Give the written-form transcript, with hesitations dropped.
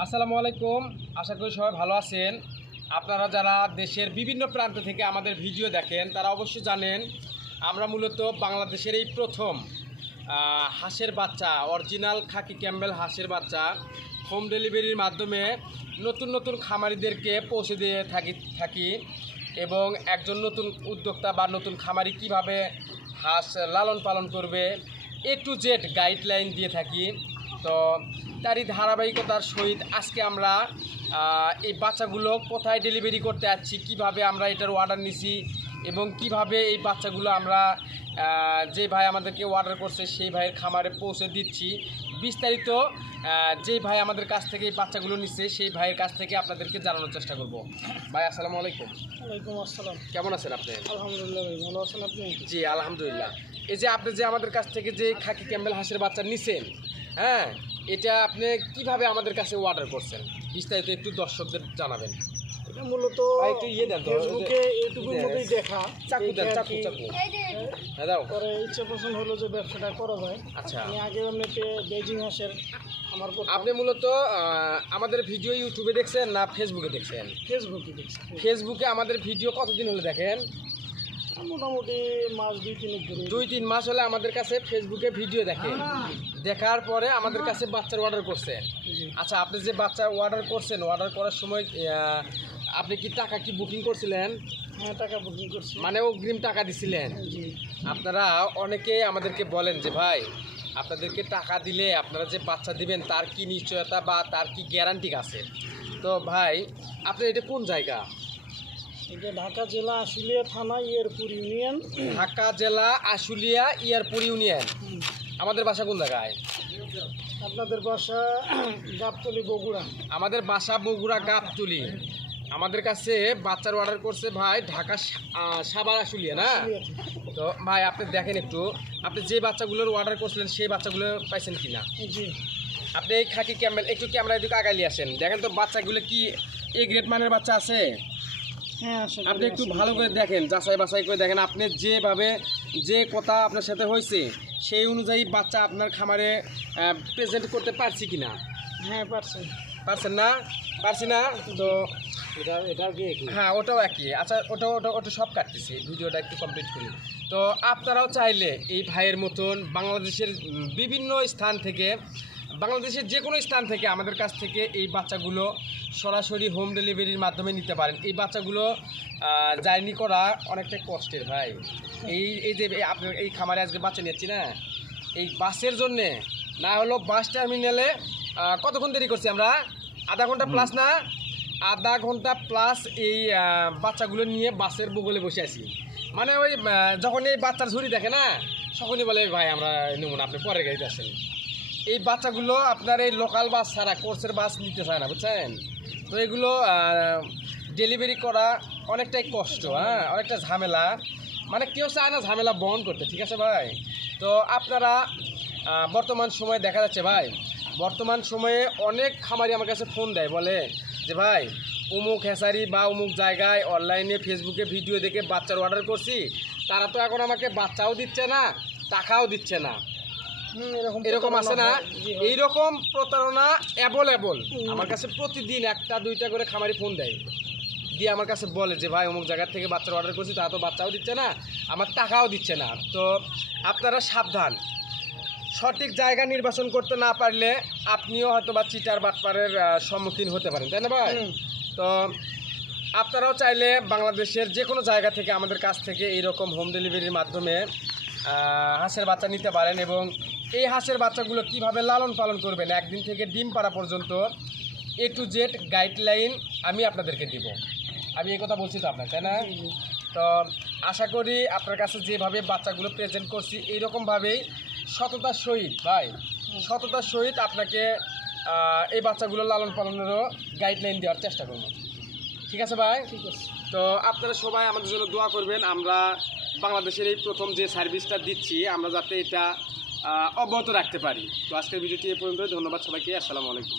আসসালামু আলাইকুম। আশা করি সবাই ভালো আছেন। আপনারা যারা দেশের বিভিন্ন প্রান্ত থেকে আমাদের ভিডিও দেখেন তারা অবশ্যই জানেন আমরা মূলত বাংলাদেশের এই প্রথম হাঁসের বাচ্চা, অরিজিনাল খাকি ক্যাম্বেল হাঁসের বাচ্চা হোম ডেলিভারির মাধ্যমে নতুন নতুন খামারিদেরকে পৌঁছে দিয়ে থাকি এবং একজন নতুন উদ্যোক্তা বা নতুন খামারি কিভাবে হাঁস লালন পালন করবে A to Z গাইডলাইন দিয়ে থাকি। তো তারই ধারাবাহিকতার সহিত আজকে আমরা এই বাচ্চাগুলো কোথায় ডেলিভারি করতে যাচ্ছি, কিভাবে আমরা এটার অর্ডার নিছি এবং কিভাবে এই বাচ্চাগুলো আমরা যে ভাই আমাদেরকে অর্ডার করছে সেই ভাইয়ের খামারে পৌঁছে দিচ্ছি, বিস্তারিত যেই ভাই আমাদের কাছ থেকে এই বাচ্চাগুলো নিচ্ছে সেই ভাইয়ের কাছ থেকে আপনাদেরকে জানানোর চেষ্টা করব। ভাই আসসালামু আলাইকুম। ওয়ালাইকুম আসসালাম। কেমন আছেন আপনি? আলহামদুলিল্লাহ ভাই, ভালো আছেন আপনি? জি আলহামদুলিল্লাহ। এই যে আপনি যে আমাদের কাছ থেকে যে খাকি ক্যাম্বেল হাঁসের বাচ্চা নিছেন, হ্যাঁ, এটা আপনি কিভাবে আমাদের কাছে অর্ডার করছেন বিস্তারিত একটু দর্শকদের জানাবেন। এটা মূলত একটু দেন তো, ফেসবুকে ইউটিউবের মধ্যেই দেখা। চাকু দেন, চাকু হ্যাঁ দাও। পরে ইচ্ছা পছন্দ হলো যে ব্যবসাটা করা যায়। আচ্ছা, আমি আগে এমনিতে বেজিং হাঁসের আমার আপনি মূলত আমাদের ভিডিও ইউটিউবে দেখছেন না ফেসবুকে দেখছেন? ফেসবুকে দেখছি। ফেসবুকে আমাদের ভিডিও কতদিন হলো দেখেন? মোটামুটি মাস 2-3 ধরে। 2-3 মাস হলে আমাদের কাছে ফেসবুকে ভিডিও দেখেন, দেখার পরে আমাদের কাছে বাচ্চার অর্ডার করছেন। আচ্ছা, আপনি যে বাচ্চার অর্ডার করছেন, অর্ডার করার সময় আপনি কি টাকা কি বুকিং করছিলেন? হ্যাঁ, টাকা বুকিং করছি, মানে অগ্রিম টাকা দিছিলেন? জি। আপনারা অনেকে আমাদেরকে বলেন যে ভাই আপনাদেরকে টাকা দিলে আপনারা যে বাচ্চা দিবেন তার কি নিশ্চয়তা বা তার কি গ্যারান্টি আছে? তো ভাই আপনার এটা কোন জায়গা? এটা ঢাকা জেলা আশুলিয়া থানা ইয়ারপুর ইউনিয়ন। ঢাকা জেলা আশুলিয়া ইয়ারপুর ইউনিয়ন। আমাদের বাসা কোন জায়গায়? আপনাদের বাসা গাবতলী, বগুড়া। আমাদের বাসা বগুড়া গাবতলী। আমাদের কাছে বাচ্চার অর্ডার করছে ভাই ঢাকা সাভার আশুলিয়া, না? তো ভাই আপনি দেখেন একটু, আপনি যে বাচ্চাগুলোর অর্ডার করছিলেন সেই বাচ্চাগুলো পাইছেন কিনা? জি। আপনি এই খাকি ক্যাম্বেল একটু ক্যামেরা এদিকে আগাইলে আসেন, দেখেন তো বাচ্চাগুলো কি এ গ্রেড মানের বাচ্চা আছে? হ্যাঁ, আপনি একটু ভালো করে দেখেন, যাচাই বাছাই করে দেখেন। আপনি যেভাবে যে কথা আপনার সাথে হয়েছে সেই অনুযায়ী বাচ্চা আপনার খামারে প্রেজেন্ট করতে পারছি কিনা? হ্যাঁ, পারছেন না? পারছি না তো এটাও কি? হ্যাঁ, ওটাও একই। আচ্ছা, ওটা সব কাটতেছি, ভিডিওটা একটু কমপ্লিট করি। তো আপনারাও চাইলে এই ভাইয়ের মতন বাংলাদেশের বিভিন্ন স্থান থেকে, বাংলাদেশের যে কোনো স্থান থেকে আমাদের কাছ থেকে এই বাচ্চাগুলো সরাসরি হোম ডেলিভারির মাধ্যমে নিতে পারেন। এই বাচ্চাগুলো জার্নি করা অনেকটা কষ্টের ভাই। এই যে আপনার এই খামারে আজকে বাচ্চা নিচ্ছি না, এই বাসের জন্যে না হলো বাস টার্মিনালে কতক্ষণ দেরি করছি আমরা? আধা ঘন্টা প্লাস, না? আধা ঘন্টা প্লাস এই বাচ্চাগুলো নিয়ে বাসের বগলে বসে আছি। মানে ওই যখন এই বাচ্চার ঝুড়ি দেখে না তখনই বলে ভাই আমরা নেব না, আপনি পরের গাড়িতে আসেন। এই বাচ্চাগুলো আপনার এই লোকাল বাস ছাড়া কোর্সের বাস নিতে চায় না, বুঝছেন? তো এগুলো ডেলিভারি করা অনেকটাই কষ্ট, হ্যাঁ, অনেকটা ঝামেলা। মানে কেউ চায় না ঝামেলা বহন করতে, ঠিক আছে ভাই? তো আপনারা বর্তমান সময়ে দেখা যাচ্ছে ভাই, বর্তমান সময়ে অনেক খামারি আমার কাছে ফোন দেয়, বলে যে ভাই অমুক হ্যাচারি বা অমুক জায়গায় অনলাইনে ফেসবুকে ভিডিও দেখে বাচ্চার অর্ডার করছি, তারা তো এখন আমাকে বাচ্চাও দিচ্ছে না, টাকাও দিচ্ছে না। এরকম আছে না? এইরকম প্রতারণা অ্যাভেলেবল আমার কাছে প্রতিদিন 1-2টা করে খামারি ফোন দেয়, দিয়ে আমার কাছে বলে যে ভাই অমুক জায়গার থেকে বাচ্চার অর্ডার করছি, তারা তো বাচ্চাও দিচ্ছে না, আমার টাকাও দিচ্ছে না। তো আপনারা সাবধান, সঠিক জায়গা নির্বাচন করতে না পারলে আপনিও হয়তো বা চিটার বাটপারের সম্মুখীন হতে পারেন, তাই না ভাই? তো আপনারাও চাইলে বাংলাদেশের যে কোনো জায়গা থেকে আমাদের কাছ থেকে এইরকম হোম ডেলিভারির মাধ্যমে হাঁসের বাচ্চা নিতে পারেন এবং এই হাঁসের বাচ্চাগুলো কিভাবে লালন পালন করবেন একদিন থেকে ডিম পাড়া পর্যন্ত A to Z গাইডলাইন আমি আপনাদেরকে দিব। আমি এই কথা বলছি তো আপনার, তাই না? তো আশা করি আপনার কাছে যেভাবে বাচ্চাগুলো প্রেজেন্ট করছি এইরকমভাবেই সততার সহিত ভাই, সততার সহিত আপনাকে এই বাচ্চাগুলো লালন পালনেরও গাইডলাইন দেওয়ার চেষ্টা করব। ঠিক আছে ভাই? ঠিক আছে। তো আপনারা সবাই আমাদের জন্য দোয়া করবেন, আমরা বাংলাদেশের এই প্রথম যে সার্ভিসটা দিচ্ছি আমরা যাতে এটা অব্যাহত রাখতে পারি। তো আজকের ভিডিওটি এ পর্যন্ত। ধন্যবাদ সবাইকে। আসসালামু আলাইকুম।